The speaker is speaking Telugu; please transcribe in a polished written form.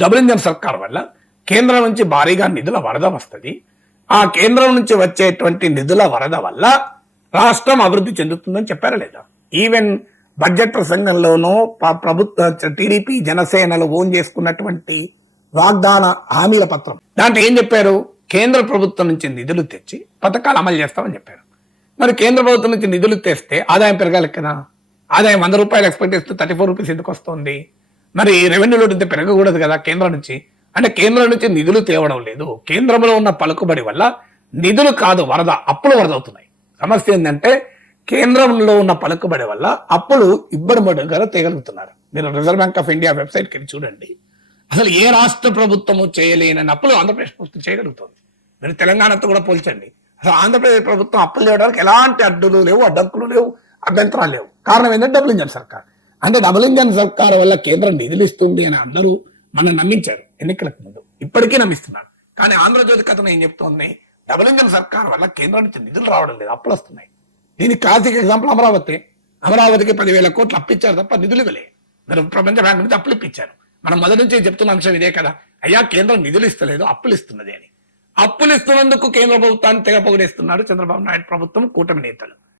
డబుల్ ఇంజన్ సర్కార్ వల్ల కేంద్రం నుంచి భారీగా నిధుల వరద వస్తుంది. ఆ కేంద్రం నుంచి వచ్చేటువంటి నిధుల వరద వల్ల రాష్ట్రం అభివృద్ధి చెందుతుందని చెప్పారా లేదా? ఈవెన్ బడ్జెట్ ప్రసంగంలోనూ ప్రభుత్వ టీడీపీ జనసేనలు ఓన్ చేసుకున్నటువంటి వాగ్దాన హామీల పత్రం దాంట్లో ఏం చెప్పారు? కేంద్ర ప్రభుత్వం నుంచి నిధులు తెచ్చి పథకాలు అమలు చేస్తామని చెప్పారు. మరి కేంద్ర ప్రభుత్వం నుంచి నిధులు తెస్తే ఆదాయం పెరగాలి కదా. ఆదాయం 100 రూపాయలు ఎక్స్పెక్ట్ చేస్తే 34 రూపీస్ ఎందుకు వస్తుంది? మరి రెవెన్యూ లోటు పెరగకూడదు కదా కేంద్రం నుంచి. అంటే కేంద్రం నుంచి నిధులు తేవడం లేదు. కేంద్రంలో ఉన్న పలుకుబడి వల్ల నిధులు కాదు వరద, అప్పులు వరద అవుతున్నాయి. సమస్య ఏంటంటే కేంద్రంలో ఉన్న పలుకుబడి వల్ల అప్పులు ఇబ్బడిబడిగా తేగలుగుతున్నారు. మీరు రిజర్వ్ బ్యాంక్ ఆఫ్ ఇండియా వెబ్సైట్కి వెళ్ళి చూడండి. అసలు ఏ రాష్ట్ర ప్రభుత్వము చేయలేని అప్పులు ఆంధ్రప్రదేశ్ ప్రభుత్వం చేయగలుగుతుంది. మీరు తెలంగాణతో కూడా పోల్చండి. అసలు ఆంధ్రప్రదేశ్ ప్రభుత్వం అప్పులు చేయడానికి ఎలాంటి అడ్డులు లేవు, అడ్డంకులు లేవు, అభ్యంతరాలు లేవు. కారణం ఏంటంటే డబుల్ ఇంజన్ సర్కార్. అంటే డబుల్ ఇంజన్ సర్కార్ వల్ల కేంద్రం నిధులు ఇస్తుంది అని అందరూ మనం నమ్మించారు ఎన్నికలకు ముందు, ఇప్పటికీ నమ్మిస్తున్నారు. కానీ ఆంధ్రజ్యోతి కథనం ఏం చెప్తోంది? డబుల్ ఇంజన్ సర్కార్ వల్ల కేంద్రం నుంచి నిధులు రావడం లేదు, అప్పులు వస్తున్నాయి. దీనికి క్లాసిక్ ఎగ్జాంపుల్ అమరావతికి 10,000 కోట్లు అప్పిచ్చారు తప్ప నిధులు ఇవ్వలే. మీరు ప్రపంచ బ్యాంక్ నుంచి అప్పులు ఇప్పించారు. మనం మొదటి నుంచి చెప్తున్న అంశం ఇదే కదా, అయ్యా కేంద్రం నిధులు ఇస్తలేదు అప్పులు ఇస్తున్నది అని. అప్పులు ఇస్తున్నందుకు కేంద్ర ప్రభుత్వాన్ని తెగ పొగిడేస్తున్నారు చంద్రబాబు నాయుడు ప్రభుత్వం, కూటమి నేతలు.